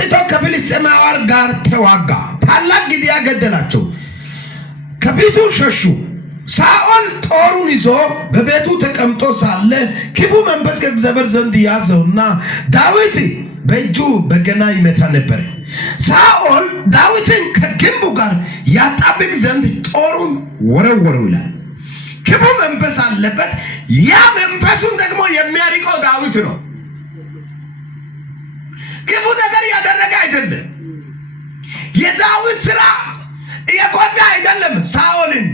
ወጥቶ ከፍልስጤማውያን ጋር ተዋጋ። ታላቅ ግድያ ገደላቸው። ከቤቱ ሸሹ። ሳኦል ጦሩን ይዞ በቤቱ ተቀምጦ ሳለ ክፉ መንፈስ ከእግዚአብሔር ዘንድ ያዘውና ዳዊት በእጁ በገና ይመታ ነበር። ሳኦል ዳዊትን ከግንቡ ጋር ያጣብቅ ዘንድ ጦሩን ወረወረው ይላል። ክፉ መንፈስ አለበት። ያ መንፈሱን ደግሞ የሚያርቀው ዳዊት ነው። ክፉ ነገር ያደረገ አይደለም። የዳዊት ስራ የጎዳ አይደለም ሳኦልን።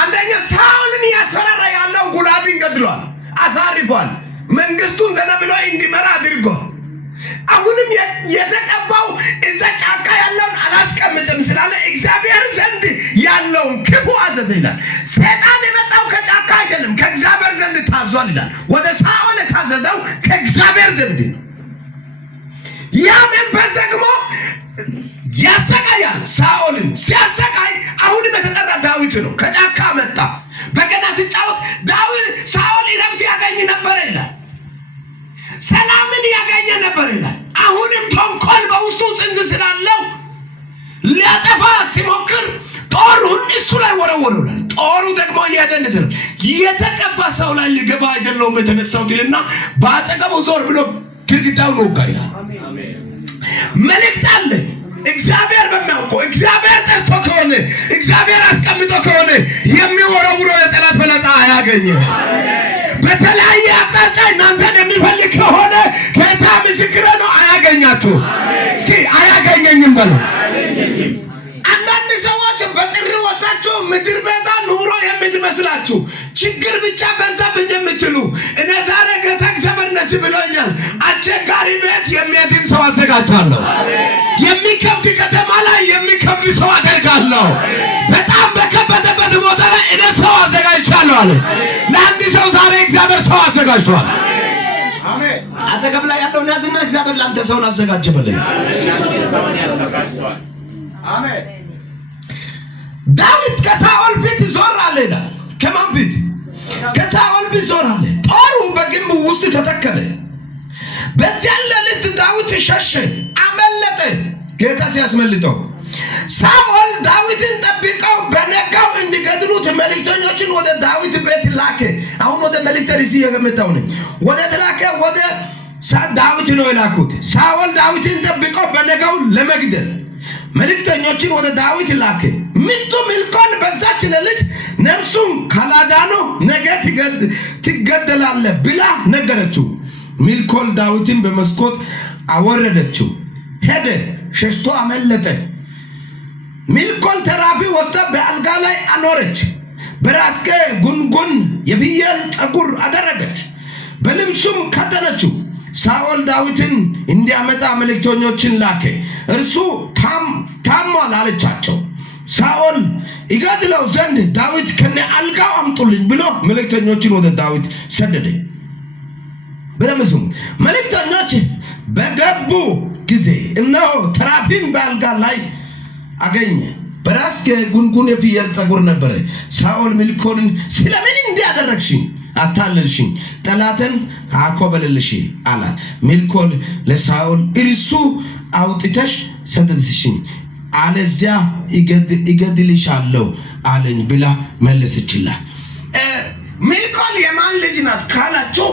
አንደኛ ሳኦልን ያስፈራራ ያለው ጎልያድን ገድሏል፣ አሳርፏል፣ መንግስቱን ዘና ብሎ እንዲመራ አድርጓል። አሁንም የተቀባው እዛ ጫካ ያለውን አላስቀምጥም ስላለ እግዚአብሔር ዘንድ ያለውን ክፉ አዘዘ ይላል። ሰይጣን የመጣው ከጫካ አይደለም ከእግዚአብሔር ዘንድ ታዟል ይላል። ወደ ሳኦል የታዘዘው ከእግዚአብሔር ዘንድ ነው። ያ መንፈስ ደግሞ ያሰቃያል። ሳኦልን ሲያሰቃይ አሁንም የተጠራ ዳዊት ነው። ከጫካ መጣ። በገና ሲጫወት ዳዊት ሳኦል ረፍት ያገኝ ነበር ይላል። ሰላምን ያገኘ ነበር ይላል። አሁንም ተንኮል በውስጡ ጽንዝ ስላለው ሊያጠፋ ሲሞክር ጦሩን እሱ ላይ ወረወረው ይላል። ጦሩ ደግሞ እየሄደ ነው። የተቀባ ሰው ላይ ሊገባ አይደለም የተነሳው ይልና በአጠገቡ ዞር ብሎ ግድግዳውን ወጋ ይላል። መልእክት አለ። እግዚአብሔር በሚያውቀው እግዚአብሔር ጠርቶ ከሆነ እግዚአብሔር አስቀምጦ ከሆነ የሚወረውረው የጠላት ፍላጻ አያገኝም። በተለያየ አቅጣጫ እናንተን የሚፈልግ ከሆነ ጌታ ምስክር ነው፣ አያገኛችሁ። እስኪ አያገኘኝም በሉ። አንዳንድ ሰዎች በጥሪ ወጣችሁ ምድር ቤታ ኑሮ የምትመስላችሁ ችግር ብቻ በዛብኝ የምትሉ እኔ ዛሬ ጌታ እግዚአብሔር ነዚህ ብሎኛል። አስቸጋሪ ቤት የሚያድን ሰው አዘጋጃለሁ። የሚከብድ ከተማ ላይ የሚከብድ ሰው አደርጋለሁ። በጣም በከበደበት ቦታ ላይ እኔ ሰው አዘጋጅቻለሁ አለ። ለአንድ ሰው ዛሬ እግዚአብሔር ሰው አዘጋጅቷል። አሜን። አጠገብ ላይ ያለውን ያዝና እግዚአብሔር ለአንተ ሰውን አዘጋጀ በለኝ። አሜን። ዳዊት ከሳኦል ፊት ዞር አለ ይላል። ከማን ፊት? ከሳኦል ፊት ዞር አለ። ጦሩ በግንቡ ውስጥ ተተከለ። በዚያን ሌሊት ዳዊት ሸሸ፣ አመለጠ። ጌታ ሲያስመልጠው ሳኦል ዳዊትን ጠብቀው በነጋው እንዲገድሉት መልእክተኞችን ወደ ዳዊት ቤት ላከ። አሁን ወደ መልእክተር እዚህ የመጣው ነው። ወደ ተላከ ወደ ዳዊት ነው የላኩት። ሳኦል ዳዊትን ጠብቀው በነጋው ለመግደል መልእክተኞችን ወደ ዳዊት ላከ። ሚስቱ ሚልኮል በዛች ሌሊት ነፍሱን ካላዳኖ ነገ ትገደላለህ ብላ ነገረችው። ሚልኮል ዳዊትን በመስኮት አወረደችው። ሄደ፣ ሸሽቶ አመለጠ። ሚልኮል ተራቢ ወስዳ በአልጋ ላይ አኖረች። በራስጌ ጉንጉን የፍየል ፀጉር አደረገች፣ በልብሱም ከደነችው። ሳኦል ዳዊትን እንዲያመጣ መልእክተኞችን ላከ። እርሱ ታሟል አለቻቸው። ሳኦል ይገድለው ዘንድ ዳዊት ከነ አልጋው አምጡልኝ ብሎ መልእክተኞችን ወደ ዳዊት ሰደደ። በደምስም መልእክተኞች በገቡ ጊዜ እነሆ ተራፊም በአልጋ ላይ አገኘ። በራስጌ ጉንጉን የፍየል ፀጉር ነበረ። ሳኦል ሚልኮልን ስለምን እንዲያደረግሽኝ አታለልሽኝ፣ ጠላትን አኮበለልሽ አላት። ሚልኮል ለሳኦል እርሱ አውጥተሽ ሰደድሽኝ፣ አለዚያ ይገድልሻለሁ አለኝ ብላ መለሰችላት። ሚልኮል የማን ልጅ ናት ካላችሁ